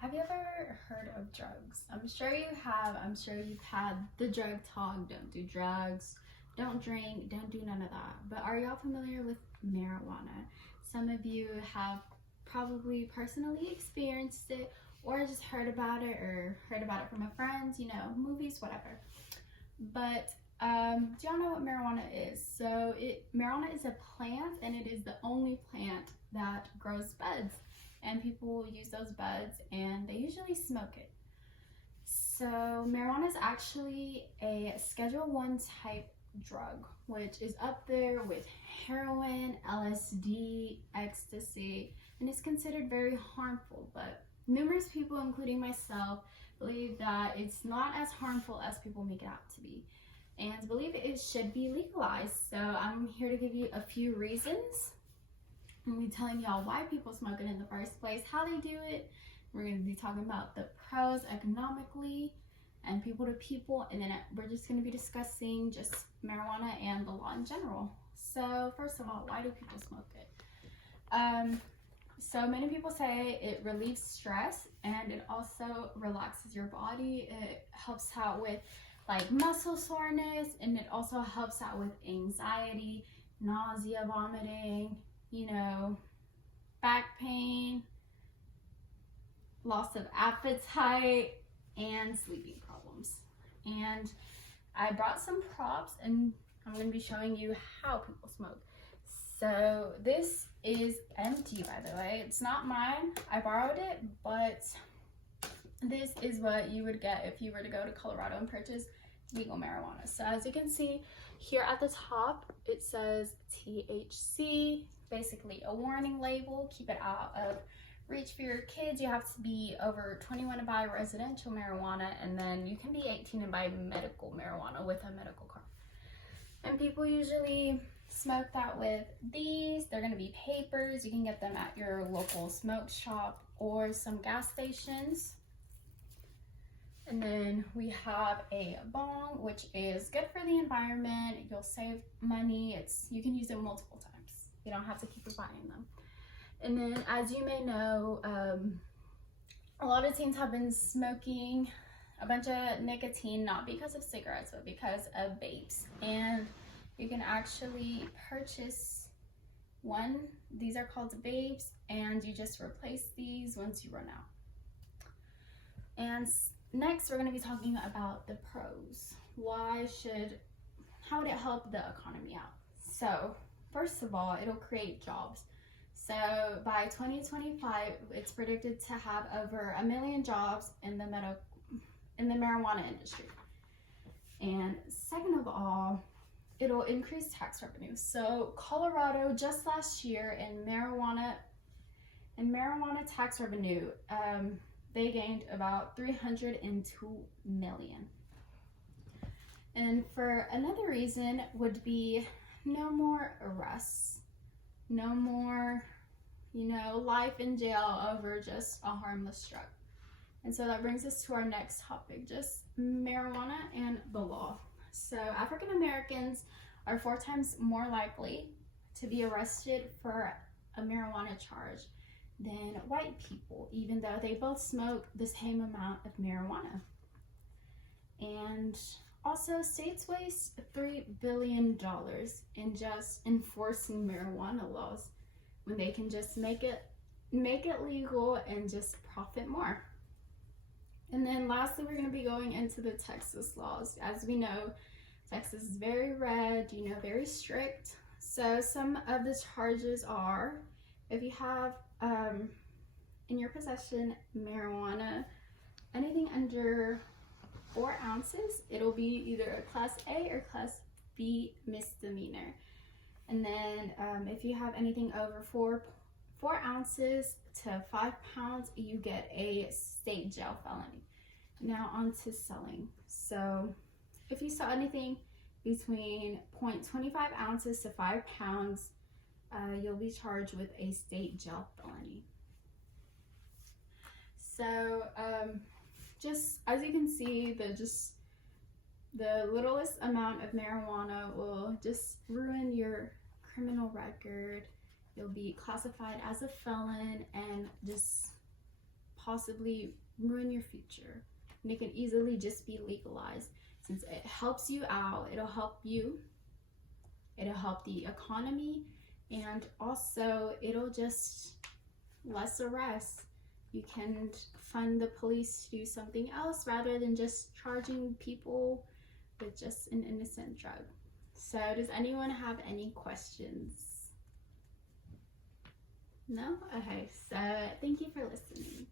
Have you ever heard of drugs? I'm sure you have. I'm sure you've had the drug talk. Don't do drugs, don't drink, don't do none of that. But are y'all familiar with marijuana? Some of you have probably personally experienced it or just heard about it or heard about it from a friend, movies, whatever. But do y'all know what marijuana is? So marijuana is a plant, and it is the only plant that grows buds, and people use those buds and they usually smoke it. So marijuana is actually a Schedule 1 type drug, which is up there with heroin, LSD, ecstasy, and is considered very harmful. But numerous people, including myself, believe that it's not as harmful as people make it out to be, and believe it should be legalized. So I'm here to give you a few reasons. I'm going to be telling y'all why people smoke it in the first place, how they do it. We're going to be talking about the pros economically and people to people, and then we're just going to be discussing just marijuana and the law in general. So first of all, why do people smoke it? So many people say it relieves stress, and it also relaxes your body. It helps out with like muscle soreness, and it also helps out with anxiety, nausea, vomiting, back pain, loss of appetite, and sleeping problems. And I brought some props, and I'm going to be showing you how people smoke. So this is empty, by the way. It's not mine. I borrowed it, but this is what you would get if you were to go to Colorado and purchase legal marijuana. So as you can see here at the top, it says THC, basically a warning label. Keep it out of reach for your kids. You have to be over 21 to buy residential marijuana, and then you can be 18 and buy medical marijuana with a medical card. And people usually smoke that with these. They're going to be papers. You can get them at your local smoke shop or some gas stations. And then we have a bong, which is good for the environment. You'll save money. You can use it multiple times. You don't have to keep buying them. And then, as you may know, a lot of teens have been smoking a bunch of nicotine, not because of cigarettes, but because of vapes. And you can actually purchase one. These are called vapes, and you just replace these once you run out. And next, we're going to be talking about the pros. How would it help the economy out? So, first of all, it'll create jobs. So by 2025, it's predicted to have over 1 million jobs in the marijuana industry. And second of all, it'll increase tax revenue. So Colorado just last year in marijuana tax revenue, they gained about $302 million. And for another reason would be no more arrests, no more, life in jail over just a harmless drug. And so that brings us to our next topic, just marijuana and the law. So African Americans are 4 times more likely to be arrested for a marijuana charge than white people, even though they both smoke the same amount of marijuana. And also, states waste $3 billion in just enforcing marijuana laws when they can just make it legal and just profit more. And then lastly, we're going to be going into the Texas laws. As we know, Texas is very red, very strict. So some of the charges are, if you have in your possession marijuana, anything under 4 ounces, it'll be either a Class A or Class B misdemeanor. And then if you have anything over 4 ounces to 5 pounds, you get a state jail felony. Now on to selling. So if you sell anything between 0.25 ounces to 5 pounds, you'll be charged with a state jail felony. So just as you can see, the littlest amount of marijuana will just ruin your criminal record. You'll be classified as a felon and just possibly ruin your future. And it can easily just be legalized. Since it helps you out, it'll help you, it'll help the economy, and also it'll just less arrests. You can fund the police to do something else rather than just charging people with just an innocent drug. So does anyone have any questions? No? Okay, so thank you for listening.